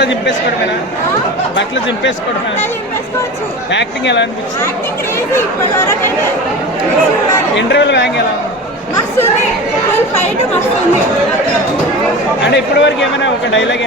బట్టలు చింపేసుకోవడమేనా? బట్టలు చింపేసుకోవడమేనా? యాక్టింగ్ ఎలా అనిపించింది? ఇంటర్వ్యూలో వ్యాంగ్ ఎలా ఉంది? అంటే ఇప్పటి వరకు ఏమైనా ఒక డైలాగ్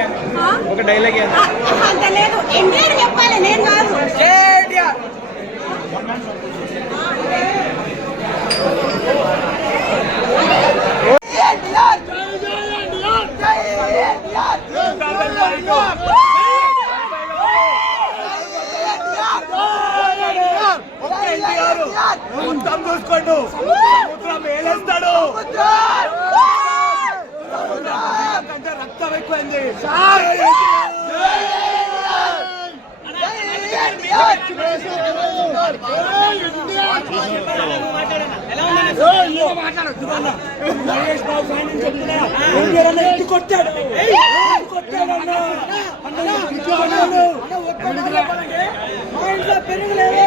మొత్తం చూసుకోండు, సముద్రం వేలేస్తాడు, కంటే రక్తం ఎక్కువైంది. మహేష్ బాబు కొట్టాడు పెరుగులేదు.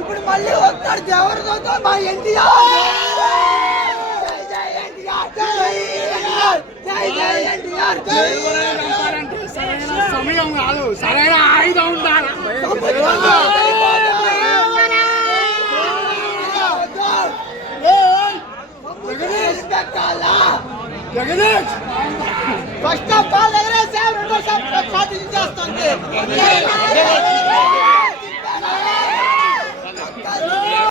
ఇప్పుడు మళ్ళీ వస్తాడు ఎవరితో మా ఎన్టీఆర్. సమయం కాదు, సరైన ఆయుధం ఉండాలి.